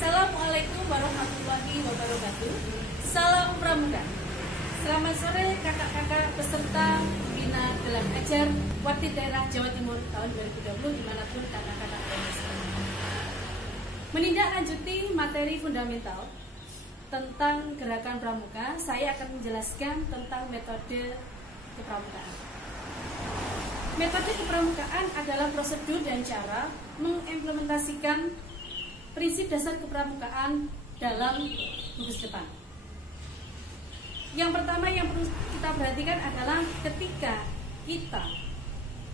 Assalamualaikum warahmatullahi wabarakatuh. Salam Pramuka. Selamat sore kakak-kakak peserta Bina Gelar Ajar Wakti Daerah Jawa Timur tahun 2020 dimanapun kakak-kakak berada. Menindaklanjuti materi fundamental tentang gerakan pramuka, saya akan menjelaskan tentang metode kepramukaan. Metode kepramukaan adalah prosedur dan cara mengimplementasikan prinsip dasar kepramukaan dalam gugus depan. Yang pertama yang perlu kita perhatikan adalah ketika kita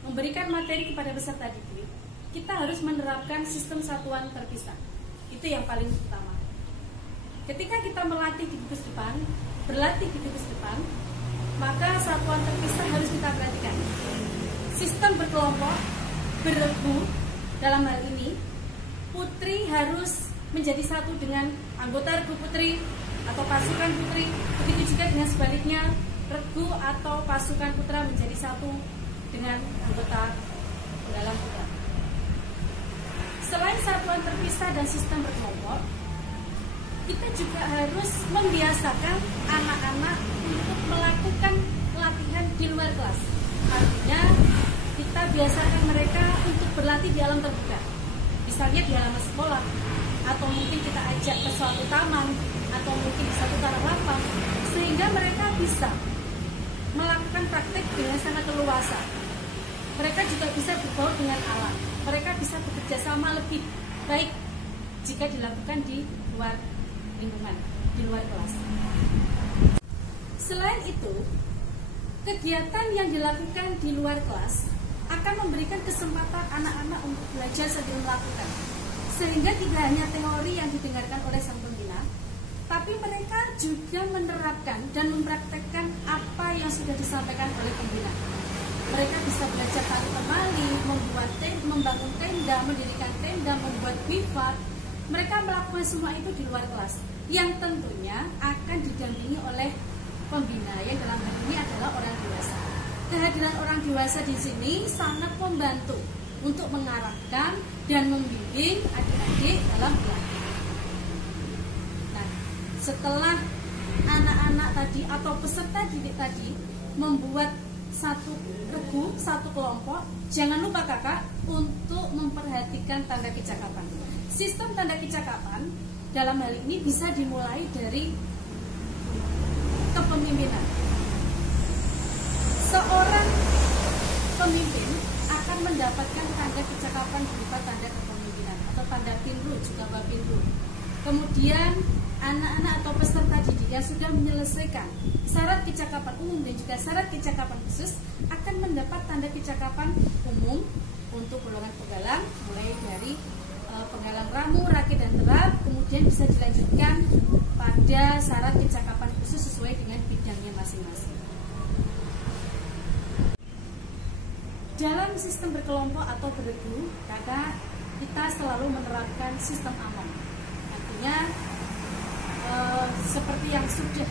memberikan materi kepada peserta didik, kita harus menerapkan sistem satuan terpisah. Itu yang paling utama. Ketika kita melatih di gugus depan, berlatih di gugus depan, maka satuan terpisah harus kita perhatikan. Sistem berkelompok, beregu, dalam hal ini putri harus menjadi satu dengan anggota regu putri atau pasukan putri. Begitu juga dengan sebaliknya, regu atau pasukan putra menjadi satu dengan anggota penggalang putra. Selain satuan terpisah dan sistem berkelompok, kita juga harus membiasakan anak-anak untuk melakukan latihan di luar kelas. Artinya, kita biasakan mereka untuk berlatih di alam terbuka. Misalnya di halaman sekolah, atau mungkin kita ajak ke suatu taman, atau mungkin di satu tanah lapang, sehingga mereka bisa melakukan praktek dengan sangat leluasa. Mereka juga bisa berbaur dengan alam. Mereka bisa bekerja sama lebih baik jika dilakukan di luar lingkungan, di luar kelas. Selain itu, kegiatan yang dilakukan di luar kelas akan memberikan kesempatan anak-anak untuk belajar sambil melakukan, sehingga tidak hanya teori yang didengarkan oleh sang pembina, tapi mereka juga menerapkan dan mempraktekkan apa yang sudah disampaikan oleh pembina. Mereka bisa belajar tari temali, membangun tenda, mendirikan tenda, membuat bivak. Mereka melakukan semua itu di luar kelas, yang tentunya akan didampingi oleh pembina yang dalam hal ini adalah orang dewasa. Kehadiran orang dewasa di sini sangat membantu untuk mengarahkan dan membimbing adik-adik dalam belajar. Nah, setelah anak-anak tadi atau peserta didik tadi membuat satu regu, satu kelompok, jangan lupa kakak untuk memperhatikan tanda kecakapan. Sistem tanda kecakapan dalam hal ini bisa dimulai dari kepemimpinan. Seorang pemimpin akan mendapatkan tanda kecakapan berupa tanda kepemimpinan atau tanda pinru, juga bapinru. Kemudian anak-anak atau peserta didik yang sudah menyelesaikan syarat kecakapan umum dan juga syarat kecakapan khusus akan mendapat tanda kecakapan umum untuk golongan penggalang, mulai dari penggalang ramu, rakit dan terap, kemudian bisa dilanjutkan pada syarat kecakapan khusus sesuai dengan bidangnya masing-masing. Dalam sistem berkelompok atau beregu, kakak, kita selalu menerapkan sistem among. Artinya seperti yang sudah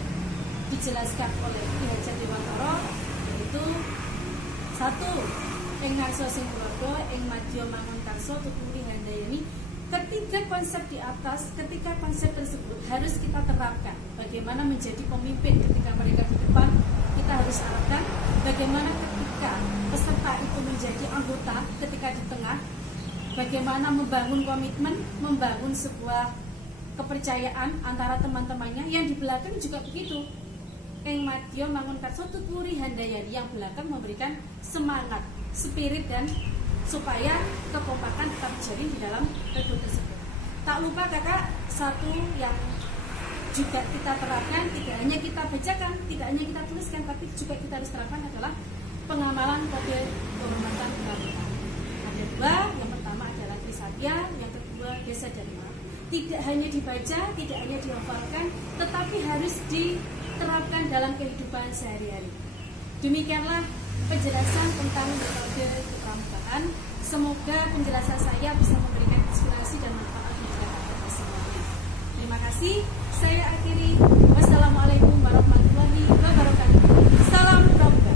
dijelaskan oleh Ki Hajar Dewantara, yaitu 1. Ing ngarsa sing tulodo, ing madya mangun karsa tuturi handayani. Ketiga konsep di atas, ketika konsep tersebut harus kita terapkan. Bagaimana menjadi pemimpin ketika mereka di depan, kita harus arahkan. Bagaimana ketika peserta itu menjadi anggota ketika di tengah, bagaimana membangun komitmen, membangun sebuah kepercayaan antara teman-temannya. Yang di belakang juga begitu. Ing madya mangun karsa tuturi handayani, yang belakang memberikan semangat, spirit, dan supaya kekompakan tetap terjalin di dalam regu tersebut. Tak lupa kakak, satu yang juga kita terapkan, tidak hanya kita bacakan, tidak hanya kita tuliskan, tapi juga kita harus terapkan adalah pengamalan kode kehormatan kepramukaan. Ada 2, yang pertama adalah Trisatya, yang kedua Desa Dharma. Tidak hanya dibaca, tidak hanya dihafalkan, tetapi harus diterapkan dalam kehidupan sehari-hari. Demikianlah penjelasan tentang metode kepramukaan. Semoga penjelasan saya bisa memberikan inspirasi dan manfaat bagi kita semuanya. Terima kasih. Saya akhiri. Wassalamualaikum warahmatullahi wabarakatuh. Salam pramuka.